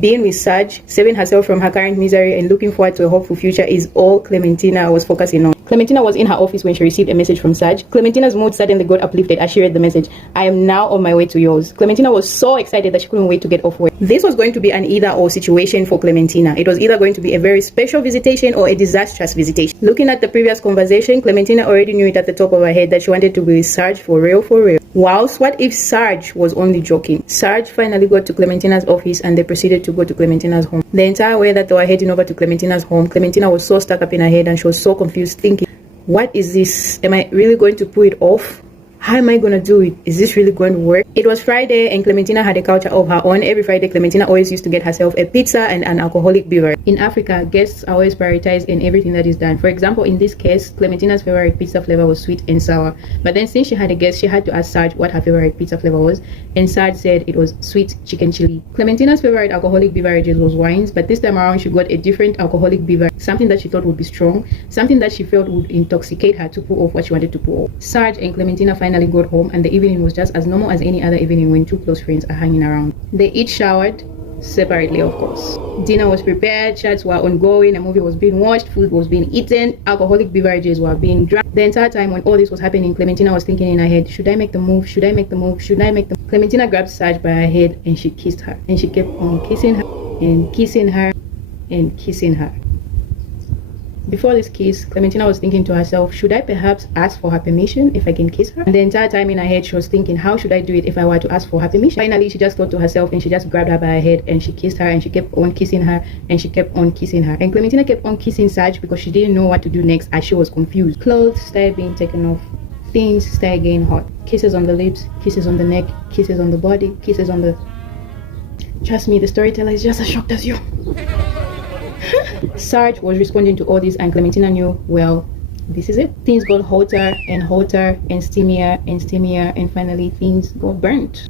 Being with Sarge, saving herself from her current misery and looking forward to a hopeful future is all Clementina was focusing on. Clementina was in her office when she received a message from Sarge. Clementina's mood suddenly got uplifted as she read the message. I am now on my way to yours. Clementina was so excited that she couldn't wait to get off work. This was going to be an either-or situation for Clementina. It was either going to be a very special visitation or a disastrous visitation. Looking at the previous conversation, Clementina already knew it at the top of her head that she wanted to be with Sarge for real, for real. Whilst, what if Sarge was only joking? Sarge finally got to Clementina's office and they proceeded to go to Clementina's home. The entire way that they were heading over to Clementina's home, Clementina was so stuck up in her head and she was so confused, thinking, what is this? Am I really going to pull it off? How am I going to do it? Is this really going to work? It was Friday and Clementina had a culture of her own. Every Friday, Clementina always used to get herself a pizza and an alcoholic beverage. In Africa, guests are always prioritized in everything that is done. For example, in this case, Clementina's favorite pizza flavor was sweet and sour. But then since she had a guest, she had to ask Sarge what her favorite pizza flavor was. And Sarge said it was sweet chicken chili. Clementina's favorite alcoholic beverages was wines. But this time around, she got a different alcoholic beverage. Something that she thought would be strong. Something that she felt would intoxicate her to pull off what she wanted to pull off. Sarge and Clementina finally got home and the evening was just as normal as any other evening when two close friends are hanging around. They each showered, separately of course. Dinner was prepared, chats were ongoing, a movie was being watched, food was being eaten, alcoholic beverages were being drunk. The entire time when all this was happening, Clementina was thinking in her head, should I make the move? Should I make the move? Should I make the move? Clementina grabbed Sarge by her head and she kissed her. And she kept on kissing her and kissing her and kissing her. Before this kiss, Clementina was thinking to herself, should I perhaps ask for her permission if I can kiss her? And the entire time in her head, she was thinking, how should I do it if I were to ask for her permission? Finally, she just thought to herself and she just grabbed her by her head and she kissed her and she kept on kissing her and she kept on kissing her. And Clementina kept on kissing Sarge because she didn't know what to do next as she was confused. Clothes started being taken off. Things started getting hot. Kisses on the lips, kisses on the neck, kisses on the body, kisses on the... Trust me, the storyteller is just as shocked as you. Sarge was responding to all this and Clementina knew, well, this is it. Things got hotter and hotter and steamier and finally things got burnt.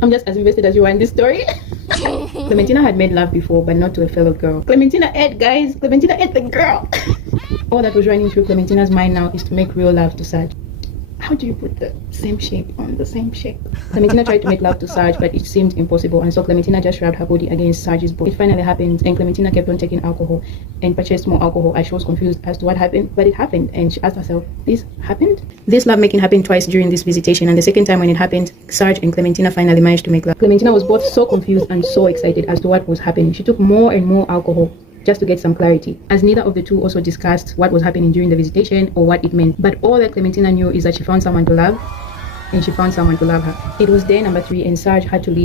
I'm just as invested as you are in this story. Clementina had made love before, but not to a fellow girl. Clementina ate, guys. Clementina ate the girl. All that was running through Clementina's mind now is to make real love to Sarge. How do you put the same shape on the same shape? Clementina tried to make love to Sarge, but it seemed impossible, and so Clementina just rubbed her body against Sarge's body. It finally happened, and Clementina kept on taking alcohol and purchased more alcohol as she was confused as to what happened, but it happened, and she asked herself, this happened? This lovemaking happened twice during this visitation, and the second time when it happened, Sarge and Clementina finally managed to make love. Clementina was both so confused and so excited as to what was happening. She took more and more alcohol just to get some clarity, as neither of the two also discussed what was happening during the visitation or what it meant. But all that Clementina knew is that she found someone to love, and she found someone to love her. It was day number 3 and Sarge had to leave.